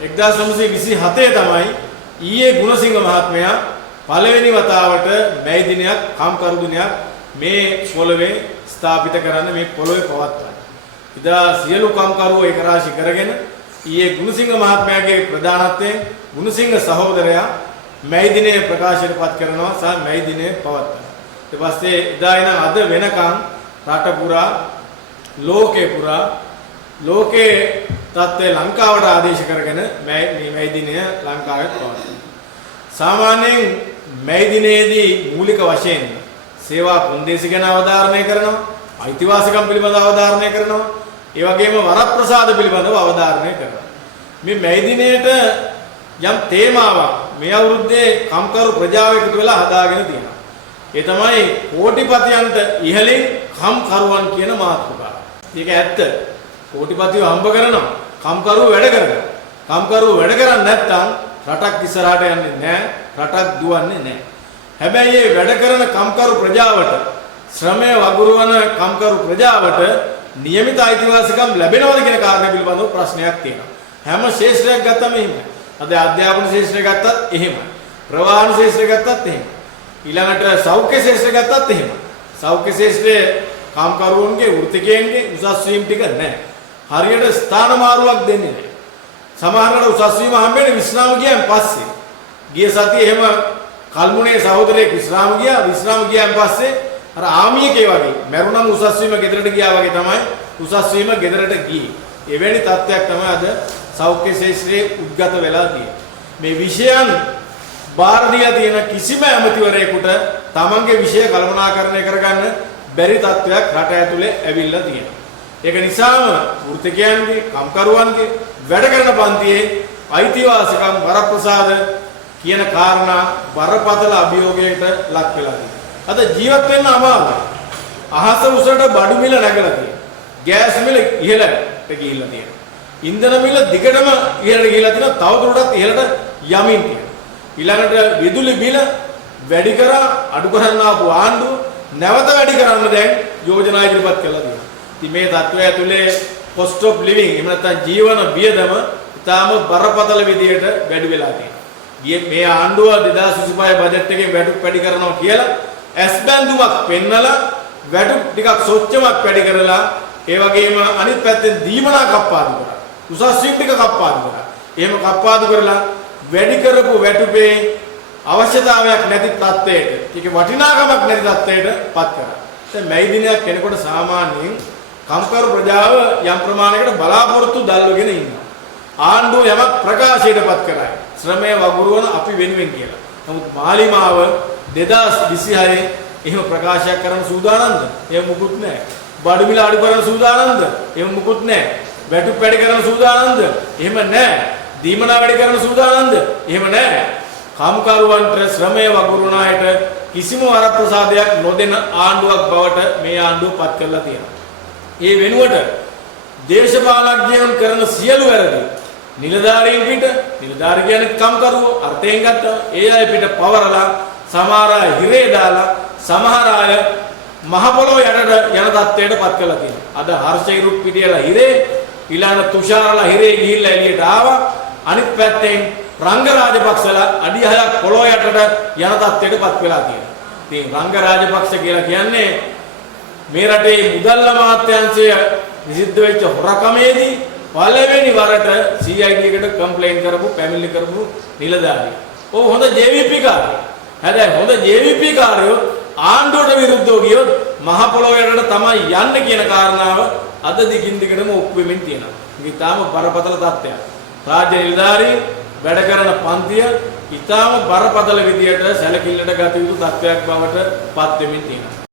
1927 තමයි ඊයේ ගුණසිංහ මහත්මයා පළවෙනි වතාවට මැයි දිනයක් කම්කරු දිනයක් මේ පොළවේ ස්ථාපිත කරන්න මේ පොළවේ පවත්වන්නේ. ඉදා සියලු කම්කරුවෝ එක රාශි කරගෙන ඊයේ ගුණසිංහ මහත්මයාගේ ප්‍රධානත්වයෙන් ගුණසිංහ සහෝදරයා මැයි දිනේ ප්‍රකාශයටපත් කරනවා සහ මැයි දිනේ පවත්වනවා. ඊට පස්සේ එදා ඉඳන් අද වෙනකන් රට පුරා ලෝකේ තත්ත්වය ලංකාවට ආදේශ කරගෙන මැයි දිනය ලංකාවේ පවත්වනවා. සාමාන්‍යයෙන් මැයි දිනේදී මූලික වශයෙන් සේවා කොන්දේසි ගැන අවධාරණය කරනවා, අයිතිවාසිකම් පිළිබඳව අවධාරණය කරනවා, ඒ වගේම වරප්‍රසාද පිළිබඳව අවධාරණය කරනවා. මේ මැයි දිනේට යම් තේමාවක් මේ අවුරුද්දේ කම්කරු ප්‍රජාව එකතු වෙලා හදාගෙන තියෙනවා. ඒ තමයි කෝටිපතියන්ට ඉහළින් කම්කරුවන් කියන මාතෘකාව. ඒක ඇත්ත. කෝටිපතිව හම්බ කරනවා, කම්කරුව වැඩ කරනවා. කම්කරුව වැඩ කරන්නේ නැත්නම් රටක් ඉස්සරහට යන්නේ නැහැ, රටක් දුවන්නේ නැහැ. හැබැයි මේ වැඩ කරන කම්කරු ප්‍රජාවට, ශ්‍රමය වගුරුවන කම්කරු ප්‍රජාවට නියමිත අයිතිවාසිකම් ලැබෙනවද කියන කාරණය පිළිබඳව ප්‍රශ්නයක් තියෙනවා. හැම ශාස්ත්‍රයක් ගත්තම එහෙමයි. අද අධ්‍යාපන ශාස්ත්‍රය ගත්තත් එහෙමයි. ප්‍රවාහන ශාස්ත්‍රය ගත්තත් එහෙමයි. ඊළඟට සෞඛ්‍ය ශාස්ත්‍රය ගත්තත් එහෙමයි. සෞඛ්‍ය ශාස්ත්‍රයේ කාම්කරුවන්ගේ වෘත්තිකයන්ගේ උසස් වීම ටික නැහැ. හරියට ස්ථාන මාරුවක් දෙන්නේ නැහැ. සමහරවිට උසස් වීම හම්බෙන්නේ විශ්‍රාම ගියන් පස්සේ. ගිය සතියේ එහෙම කල්මුනේ සහෝදරයෙක් විශ්‍රාම ගියාන් පස්සේ අර ආමියකේ වගේ මරුණම උසස් වීම ගෙදරට ගියා වගේ තමයි උසස් වීම ගෙදරට ගියේ. එවැනි තත්ත්වයක් තමයි අද සෞඛ්‍ය ශාස්ත්‍රයේ උද්ගත වෙලා තියෙන්නේ. මේ විෂයන් බාර දීලා තියෙන කිසිම ඇමතිවරයෙකුට තමන්ගේ විෂය කළමනාකරණය කරගන්න බැරි තත්ත්වයක් රට ඇතුලේ ඇවිල්ලා තියෙනවා. ඒක නිසාම වෘත්තිකයන්ගේ, කම්කරුවන්ගේ වැඩ කරන පන්තියේ අයිතිවාසිකම් වරප්‍රසාද කියන කාරණා බරපතල අභියෝගයකට ලක් වෙලා තියෙනවා. අද ජීවත් වෙන්න අමාරුයි. අහස උසට බඩු මිල නැගලා තියෙනවා. ගෑස් මිල ඉහළට ගිහිල්ලා තියෙනවා. ඉන්ධන මිල දිගටම ඉහළට ගිහිල්ලා තියෙනවා. තවදුරටත් ඉහළට යමින් තියෙනවා. ඊළඟට විදුලි බිල වැඩි කරා අඩු කරන්න ආපු ආණ්ඩුව නැවත වැඩි කරන්න දැන් යෝජනා ඉදිරිපත් කළා තියෙනවා. ඉතින් මේ තත්ත්වය ඇතුලේ cost of living එහෙම නැත්නම් ජීවන වියදම ඉතාම බරපතල විදියට වැඩි වෙලා තියෙනවා. මේ ආණ්ඩුව 2025 බජට් එකේ වැටුප් වැඩි කරනවා කියලා ඇස් බැඳුමක් පෙන්නලා වැටුප් ටිකක් සොච්චමක් වැඩි කරලා ඒ වගේම අනිත් පැත්තෙන් දීමනා කප්පාදු කරා. උසස් වීම ටික කප්පාදු කරා. එහෙම කප්පාදු කරලා වැඩි කරපු වැටුපේ අවශ්‍යතාවයක් නැති තත්ත්වයට, ඒකේ වටිනාකමක් නැති තත්ත්වයට පත් කරා. දැන් මැයි දිනයක් කෙනෙකුට සාමාන්‍යයෙන් කම්කරු ප්‍රජාව යම් ප්‍රමාණයකට බලාපොරොත්තු දල්වගෙන ඉන්නවා. ආණ්ඩුව යමක් ප්‍රකාශයටපත් කරයි. ශ්‍රමය වගුරුවන අපි වෙනුවෙන් කියලා. නමුත් මාලිමාව 2026 එහෙම ප්‍රකාශයක් කරන්න සූදානම්ද? එහෙම මුකුත් නැහැ. බඩු මිල අඩු කරන්න සූදානම්ද? එහෙම මුකුත් නැහැ. වැටුප් වැඩි කරන්න සූදානම්ද? එහෙම නැහැ. දීමනා වැඩි කරන්න සූදානම්ද? එහෙම නැහැ. කම්කරුවන්ට ශ්‍රමය වගුරුවන අයට කිසිම වරප්‍රසාදයක් නොදෙන ආණ්ඩුවක් බවට මේ ආණ්ඩුව පත් කරලා තියෙනවා. ඒ වෙනුවට දේශපාලඥයන් කරන සියලු වැරදි නිලධාරීන් පිට, නිලධාරී කියන්නේ කම්කරුවෝ අර්ථයෙන් ගත්තා. ඒ අය පිට පවරලා සමහර අය හිරේ දාලා සමහර අය මහ පොළොව යටට යන තත්ත්වයට පත් කරලා තියෙනවා. අද හර්ෂයිරුත් පිටියලා හිරේ, ඊළඟ තුෂාරලා හිරේ ගිහිල්ලා එළියට ආවා. අනිත් පැත්තෙන් රංග රාජපක්ෂලා අඩි 6ක් පොළොව යටට යන තත්ත්වයට පත් වෙලා තියෙනවා. ඉතින් රංග රාජපක්ෂ කියලා කියන්නේ මේ රටේ මුදල් අමාත්‍යාංශය නිසිද්ධ වෙච්ච හොරකමේදී පළවෙනි වරට CID එකට කම්ප්ලේන් කරපු, පැමිණිලි කරපු නිලධාරිය. ඔව් හොඳ JVP කාර්යය. හැබැයි හොඳ JVP කාර්යෝ ආණ්ඩුවට විරුද්ධව ගියොත් මහ පොළොව යටට තමයි යන්නේ කියන කාරණාව අද දිගින් දිගටම ඔප්පු වෙමින් තියෙනවා. මේක ඊටාම බරපතල තත්ත්වයක්. රාජ්‍ය නිලධාරී වැඩ කරන පන්තිය ඊටාම බරපතල විදියට සැලකිල්ලට ගත යුතු තත්ත්වයක් බවට පත් වෙමින් තියෙනවා.